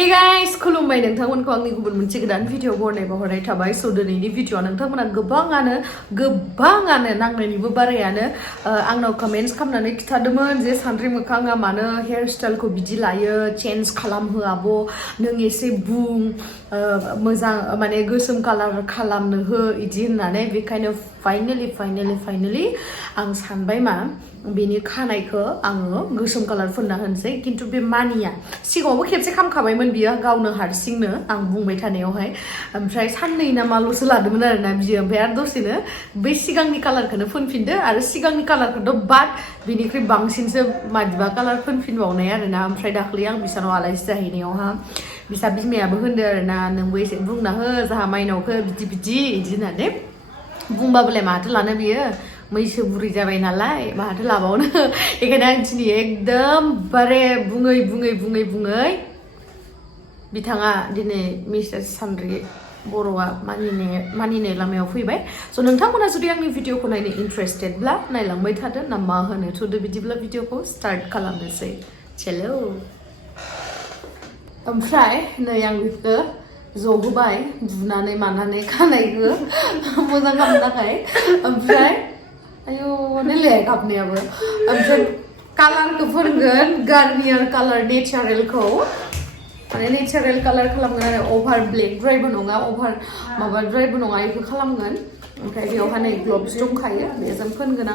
Hey guys, खुलुमबाय नोंथांमोनखौ आंनि गुबुन मोनसे गोदान भिडिअ बरायनाय थाबाय स' दिनैनि भिडिअआ नोंथांमोना गोबाङानो नांनायनिबो बारायानो आंनाव कमेन्ट्स खालामनानै खिथादोंमोन जे सानद्रि मोखाङा मानो हेयार स्टाइलखौ बिदि लायो चेन्ज खालामहोआब' नों एसे बुं मोजां माने गोसोम कालार खालामनो हो इदि होननानै बेखायनो फाइनाली आं सानबाय मा बेनि खानायखौ आङो गोसोम कालार फुनना होनसै खिन्थु बे मानिया सिगाङावबो खेबसे खामखाबायमोन बियो गावनो हारसिंनो आं बुंबाय थानायावहाय ओमफ्राय साननै ना माल'सो लादोंमोन आरोना बियो ओमफ्राय आरो दसेनो बै सिगांनि कालारखौनो फुनफिनदो आरो सिगांनि कालारखौथ' बाद बिनिख्रुइ बांसिनसो मादिबा कालार फुनफिनबावनाय आरोना ओमफ्राय दाख्लै आं बिसानाव आलासि जाहैनायावहा बिसा बिमायाबो होनदो आरोना नोंबो एसे बुंना हो जाहा माइनावखौ बिदि होननानै बुंबाबोलाय माथो लानो बियो मैसो बुरै जाबाय नालाय माथो लाबावनो बेखायनो आं दिनै एकदमबारे बुङै बिथाङा दिनै मिसेस सानद्रि बर'आ मानिनाय लामायाव फैबाय स' नोंथांमोना जुदि आंनि भिडिअखौ नायनो इन्टारेस्टेडब्ला नायलांबाय थादो ना मा होनो थुदो बिदिब्ला भिडिअखौ स्टार्ट खालामनोसै चलो ओमफ्राय नै आं बेखौ जहोबाय बुनानै मानानै खानायखौ मोजां खालामनो थाखाय ओमफ्राय आयौ नैलाय गाबनायाबो ओमफ्राय कालारखौ फोनगोन गार्नियार कालार नेचारेलखौ माने नेचारेल कालार खालामगोन आरो अभार ब्लेकद्रायबो नङा अभार माबाद्रायबो नङा बेखौ खालामगोन ओमफ्राय बेयावहा नै ग्लब्स दंखायो बेजों फोनगोन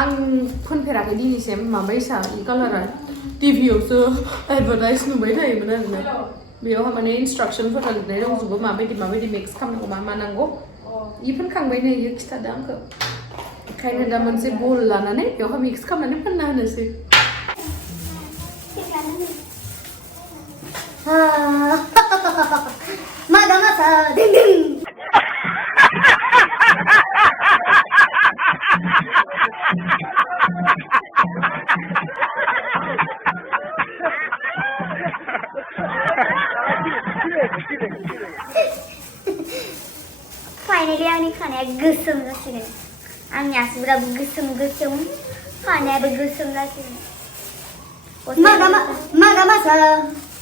आं फोनफेराखै दिनैसिम माबायसा इ कालारा टिभियावसो एडभार्टाइज नुबाय थायोमोन आरोना बेयावहा माने इन्सट्राक्सनफोरा लिरनाय दंजोबो माबायदि मिक्स खालामनांगौ मा नांगौ इ फोनखांबाय नै इयो खिथादो आंखौ ओंखायनो दा मोनसे बल लानानै बेवहाय मिक्स खालामनानै फोनना होनोसै Masa ding Finally आंनि खानाया गोसोम जासिगोन आंनि आसिफोराबो गोसोम खानायाबो गोसोम जासिगोन मागा masa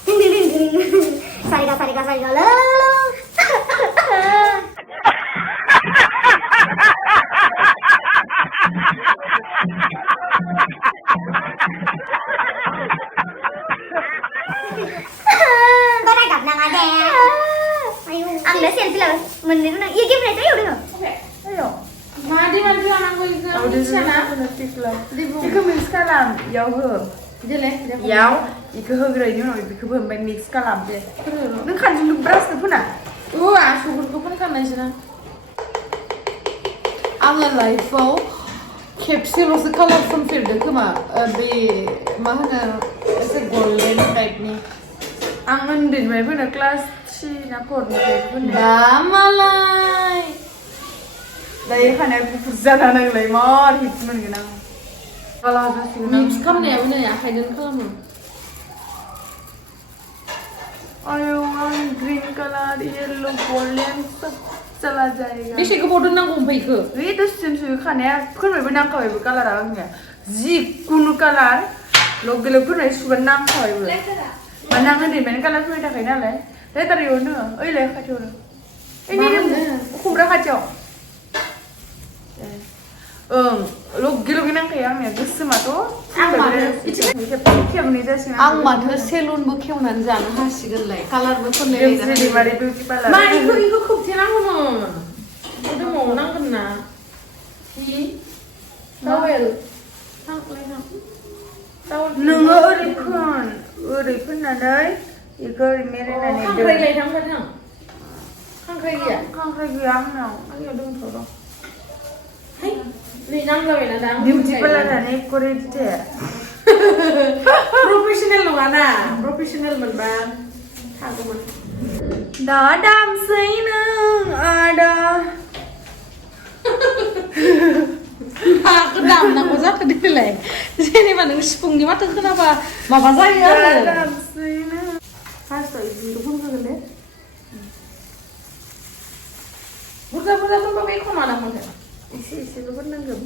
ding Sarika lo Có gặp nàng ada Ang udah selfie lah mending nang iya game aja udah ayo Madi lang ako udah sana Ika mix kalam yaw ho yaw Ika hogray ni no Ika bom bang mix kalam je Nang kanjung lu brush ke puna syukur ko pun kan sih आङो लाइफआव खेबसेल'सो कालार फुनफेरदों खोमा बे मा होनो एसे golden टाइपनि आं उन्दैनिफ्राय फुनो क्लास 3 ना 4 निफ्राय फुनो दा मालाय दायो खानाया गुफुर जाना नांलाय मार हिट मोनगोन आं कालार जासिगोन मिक्स खालामनायाबो नै आखाइजों खालामो आयो आं ग्रीन कलर येलो गोल्डन सब चला जाएगा बेसे गोबाव दोननांगौ ओमफ्राय इखो बे दसेसो खानाया फोनबायबो नांखाबायबो कालारा आंनिया जिखुनु कालार लगे फोननाय सुबानो नांखाबायबो माने आं उन्दैनिफ्रायनो कालार फुनबाय थाखायो नालाय लेटारियावनो ओइलाय खाथियावनो ओइ खुमब्रा खाथियाव ओं लगे नांखायो आंनिया गोसोमाथ' खेबनै जासिगोन आं माथो सेलुनबो खेवनानै जानो हासिगोनलाय कालारबो फोनलाय मा इखो खोबथेनांगौमोन मोदोमाव नांगोन ना टावेल नोङो ओरै फोननानै बेखौ ओरै मेरायनानै खांख्राइ लायथांखादों खांख्राइ गैया आंनाव आंनियाव दंथ' र' नै नांलाबायना दा बिउटि पार्लारानो एख' रेडि थाया प्रफेसनेल नङाना प्रफेसनेल मोनबा थागौमोन दा दामसै नों आदा माखौ दामनांगौ जाखो देलाय जेनेबा नों सिफुंनि माथो खोनाबा माबा जायो आरो दामसै नों फार्स्टआव बिदिखौ फोनग्रोगोन दे बुरजा फोनबा बे एख' माना मोनगोन एसेल' फोननांगोन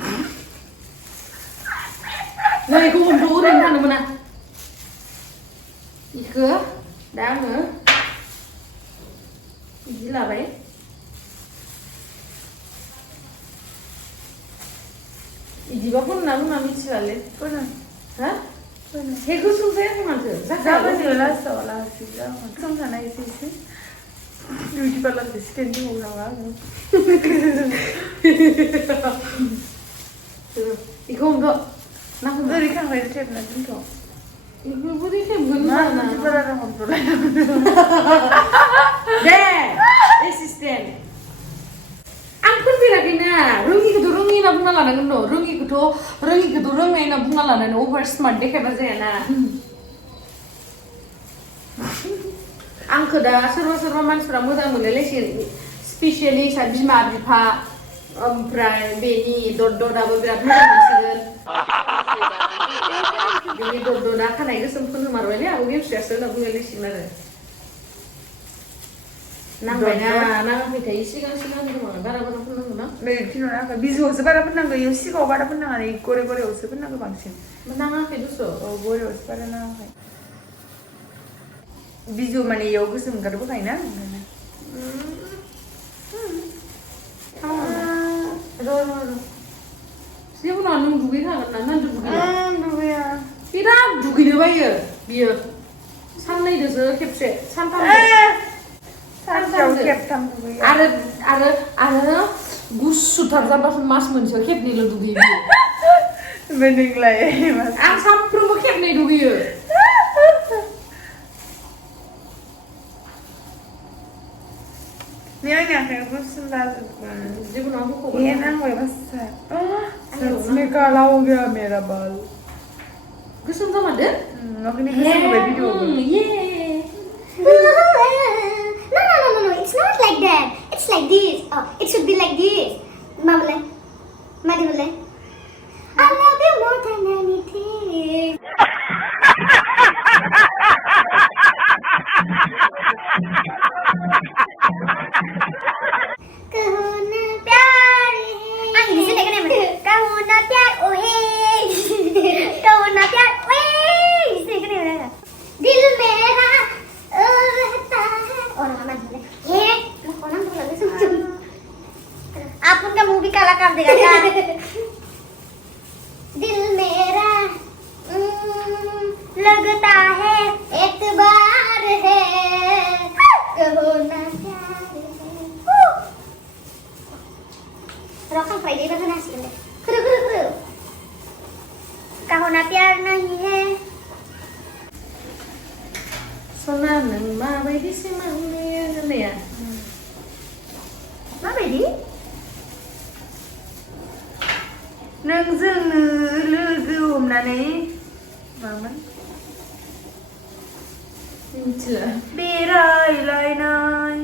नै इखौ हमथ' ओरैनो थानो मोना इखो दा आङो बिदि लाबाय बिदिबा फुनना बुंना मिथिलालै फोनो हा फोनो हे गोसोम जायाखै माथो जाबाय लास्टआव लासै जागोन संसाना एसे एसे बिउटि पार्लारखौ स्टेन्ड दङ नामा आङो बेखौ हमथ' ना हमथ' ओरै खांबाय थेबना दोनथ' बेखौ बोरै खेबगोन मा ना बिउटि पार्लार हमथ'लाय दे एसिस्टेन्ट आं फोनफेराखैना रोङिखौथ' रोङि होनना बुंना लानांगोन न' रोङिखौथ' रोंनाय होनना बुंना लानानै अभार स्मार्ट देखायबा जायाना आंखौ दा सोरबा मानसिफ्रा मोजां मोनलायलायसिगोन स्पेसियेलि सा बिमा बिफा ओमफ्राय बेनि ददाबो बिराद मोजां मोनसिगोन बेनि ददा खानाय गोसोम फोनहोमारबायलै आबो गेमस्रियासो होनना बुंलायलायसिगोन आरो नांबायना नाङाखै थायो सिगां होनदोंमोन बारा फोननांगौ ना नै थिनहराखै बिजौआवसो बारा फोननांगौ इयाव सिगाङाव बारा फोननाङा नै गरायावसो फोननांगौ बांसिन नाङाखै दस' औ गरायावसो बारा नाङाखै बिजौ माने इयाव गोसोम ओंखारबोखायोना ओंखायनो जेबो नङा नों दुगैखागोन ना दुगैया दुगैया बिराद दुगैनो बायो बियो साननैदोसो खेबसे सानसेयाव खेबथाम दुगैयो आरो गुसुथार जाबासो मास मोनसेयाव खेबनैल' दुगैयो बियो ओमफ्राय नोंलाय आं सानफ्रोमबो खेबनै दुगैयो नै आंनि आखाइया गोसोम जाजोबबाय जेबो नङा हुख'बो ये नांबाय बस सच में काला हो गया मेरा बाल गोसोम जामारदो नखिनि गोसोम होबाय भिडिअ ये No, it's not like that. It's like this. Oh, it should be like this. Mama, Madi, I love you more than anything. कहो ना प्यार है ini sih kan emang कहो ना प्यार ओहे कहो ना प्यार ओहे ini kan emang दिल मेरा रहता है और हमारा दिल ये कौन बोल रहा है सुन आप उनका मुंह भी काला कर देगा क्या दिल मेरा लगता है एतबार है कहो ना प्यार है रॉकन फ्राइडे का गाना सुन ले करो कहो ना प्यार नहीं है सना नों माबायदि सिमांनि होननाया माबायदि नोंजोंनो लोगो हमनानै मामोन मिथिला बेरायलायनाय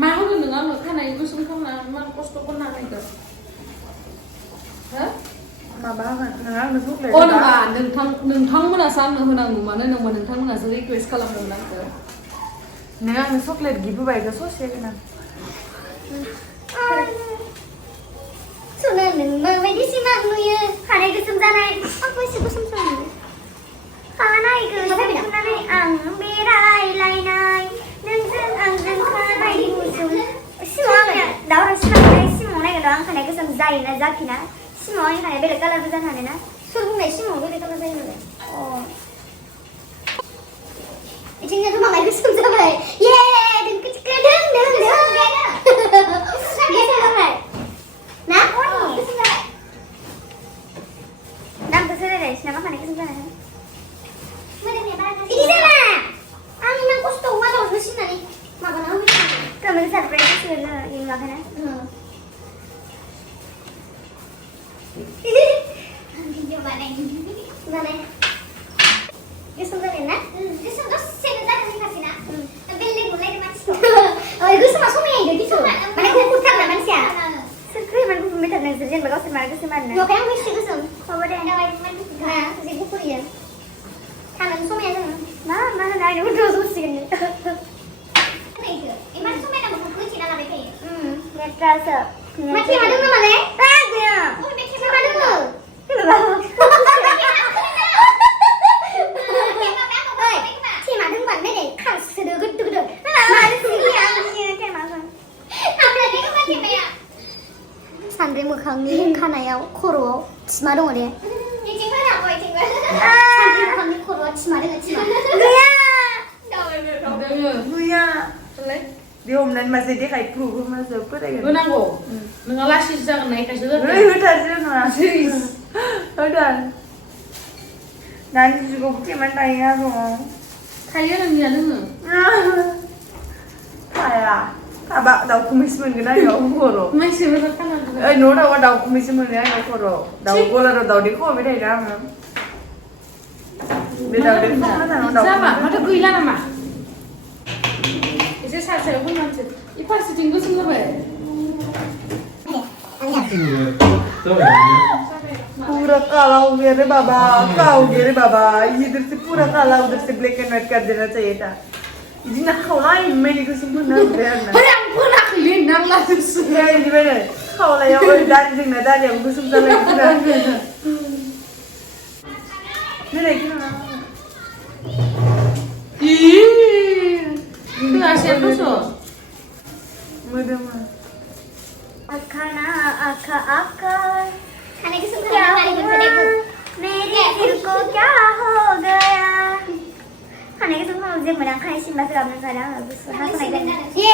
मा होगोन नों आंनो खानाय गोसोम खालामना मा खस्थ' खालामनायखौ हो माबा होगोन नों आंनो चकलेट अ नङा नोंथांमोनासो आंनो होनांगौ मानो होनोबा नोंथांमोनासो रिकुवेस्ट खालामदोंमोन आंखौ नों आंनो चकलेट गिफ्ट होबायखौ ससे गोनां सुनो नों माबायदि सिमां नुयो खानाय गोसोम जानाय आंखौ एसे गोसोम नुयो खानाय गोसोम नुनानै आं बेरायलायनाय नोंजों आंजों खानाय गोसोम सिमाङाव आंनिया दावराव सिमाङाव नायगोन आं खानाय गोसोम जायोना जाफिना सिमाङाव आंनि खानाया बेलेग कालारबो जानो हानाय ना सोर बुंनाय सिमाङाव बेलेग कालार जायो नालाय बिथिंनो मालाय गोसोम जाबाय ये दोंखो दों ना गोसोम जाबाय नामखौ सोलायलायसै नामा खानाय गोसोम जानाय बिदि जाला आं इमान खस्थ' मालाव होसिननानै माबाना होफैदों गाबोन सारप्राइज होसिगोन इनि माखाना भिडिअ बानाय गोसोम जाबाय ना गोसोम दसेनो जागोन खासिना बेलेग मोनलायदों मानसिखौ गोसोमा समायहायदो खिन्थु माने गुफुरथारना मानसिया सोरखौ इमान गुफुर मेथार नोंसोर जेनेबा गावसोर मारा गोसोम आरोना न'खाय आंबो एसे गोसोम खबर दे एसे गुफुर इयो थानानै समाया जोङो मा होनो आंनि उन्दुआव जसिगोन इमान समायना मोखांखौ मिथिना लाबाय थायो लेथ्रासो माथि मा दोङो माने गैया मा दोङो खानायाव खर'आव थिमा दङ दे इथिंबो नांगौ इथिंबो सानसे खामनि खर'आव थिमा दङ थिमा गैया Gaya. Dia omnan masih dia kayak puru masuk kok deh. होनांगौ नोंहा लासै जागोन नायखायसो होदों Udah sih nggak. Udah. Nanti juga cuman tanya dong. थायो नोंनिया लोङो Kayak abak tahu kumis mana ya koro. मानसिफोरा खानांगौ Eh no tahu kumis mana ya koro. Tahu kola tahu di kok beda ya kan. Beda di kok mana tahu. जाबा माथो गैला नामा एसे सासेयाव होनांसै इ फारसेथिं गोसोम जाबाय Pura kalau gere baba, kau gere baba. Iधर से पूरा काला उधर से ब्लैक एंड व्हाइट कर देना चाहिए था. Ini nak kau lain meli kesimpulan benar. ฮ้ยआं फोनाखैलै नांलाजोबसो Ya ini benar. Kau lah yang dan dengan dan yang kesimpulan benar. Benar kena. ih होआसै दस' Mudah mah. खाना आका आका खाने की सुन क्या हुआ मेरे दिल को क्या हो गया खाने की सुन जों मोजां खानाय सिनबासो गाबनो ओंखारो आङो गोसोआ हाखुनाय ये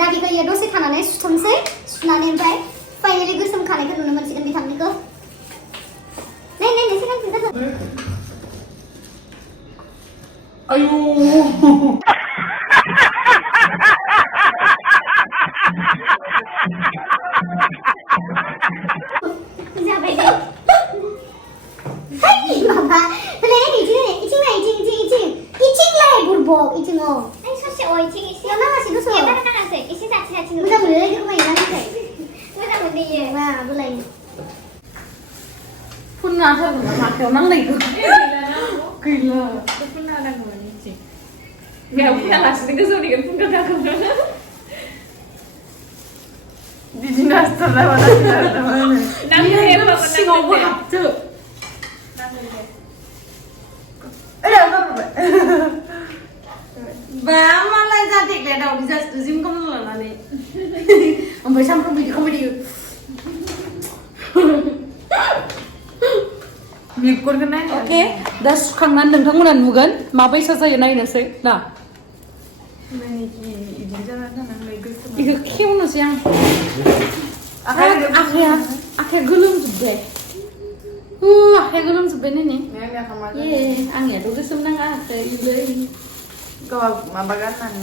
दाबिखौ इयो दसे थानानै सुथोंसै सुनानै ओमफ्राय फाइनालि गोसोम खानायखौ नुनो मोनसिगोन बिथांनिखौ नै नै नै सिगां आयु जाबाय दे हाय माबा नै इथिंलाय बुरबक इथिङाव आइ ससे अ इथिं एसे नाङासै दस' एबार नाङासै एसे जाथि मोजां मोनो लोगो बायना नाथाय मोजां मोनदोयो मा बोलाय फुनना थारगोन ना माखायाव नांनायखौ गैला Pernah ada nggak nih? Gak punya langsung kesulitan pun kagak Di dinas terlewat mana? Iya, singowo habtu. Apa? Bang malah jadi kayak daun jas zim kamu lalu nih. Ambil sampai video kamu di. Mikir kena. Oke, dah sukangan nोंथांमोना नुगोन माबायसा जायो नायनोसै ना. Ini jalan nang Lagos. Iku खेवनोसै आं. आखाया गोलोमजोब्बाय. आखाया गोलोमजोब्बाय नै. Nggak kemana? Ye, आंनियाथ' गोसोम नाङाखै इलै. Kau mabagan nang.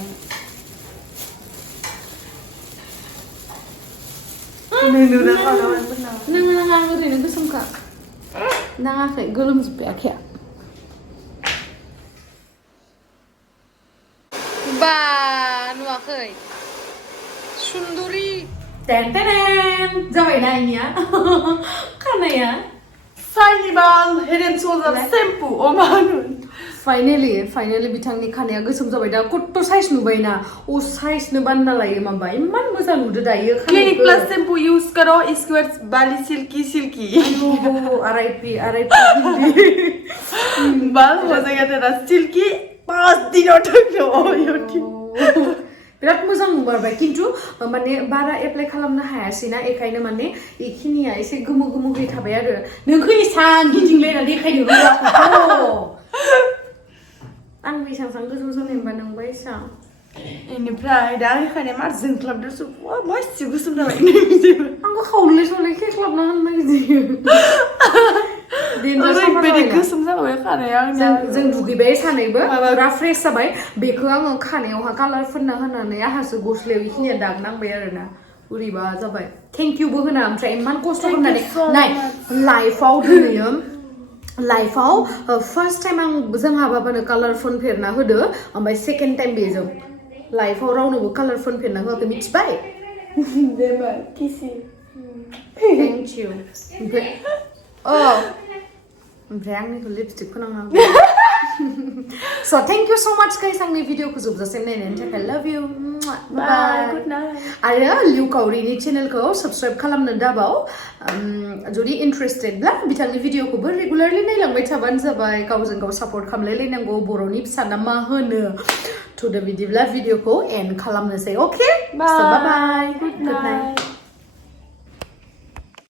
Ini udah kalau benar. नाङा ओरैनो गोसोमखा. नाङाखै गोलोमजोब्बाय आखाया. बा नुवाखै सुन्दरि टेन जाबाय ना इनिया खानाया Sanibal Head and Shoulders shampoo. Oh manun. Finally बिथांनि खानाया गोसोम जाबाय दा कत्त साइज नुबाय ना ओ साइजनो बानना लायो माबा इमान मोजां नुदो दायो Clinic Plus shampoo use करो इसके बाद बाल सिल्की आरआईपी बाल हो जाएगा तेरा सिल्की 5 दिनों तक बिराद मोजां नुबारबाय किन्तु माने बारा एप्लाइ खालामनो हायासैना एखायनो माने इखिनिया एसे गोमो गोमोहै थाबाय आरो नोंखौ इसां गिदिंलायना देखायनो रोङाखैथ' आंबो इसां गोजौ जानाय होनबा नोंबो इसां Iनिफ्राय दा खानाया मा जोंख्लाबदोसो मासि गोसोम जाबाय आंखौ खावले सले खेख्लाबना होननाय जायो ओरैबायदि गोसोम जाबाय खानाया जों दुगैबाय सानैबो माबा फ्रेश जाबाय बेखौ आङो खानायावहा कालार फोनना होनानै आहासो गस्लायाव इखिनिया दाग नांबाय आरोना बोरैबा जाबाय थेंक इउबो होना ओमफ्राय इमान खस्थ' खालामनानै नाय लाइफआव दिनैयो लाइफआव फार्स्ट टाइम आं जोंहा बाबानो कालार फोनफेरना होदो ओमफ्राय सेकेन्ड टाइम बेजों लाइफआव रावनोबो कालार फोनफेरना होआखै मिथिबाय देबा किसि थेंक इउ ओमफ्राय आंनिखौ लिपस्टिक फोनांनांगौ स' थेंक इउ स' माच गाइस आंनि भिडिअखौ जोबजासिम नायनायनि थाखाय लाभ इउ बाय गुड नाइट आरो लिउ काउरिनि चेनेलखौ साबस्क्राइब खालामनो दाबाव जुदि इन्टारेस्टेडब्ला बिथांनि भिडिअखौबो रेगुलारलि नायलांबाय थाबानो जाबाय गावजों गाव सापर्ट खालामलायलायनांगौ बर'नि फिसाना मा होनो थुदो बिदिब्ला भिडिअखौ एन्ड खालामनोसै अके बाय गुड नाइट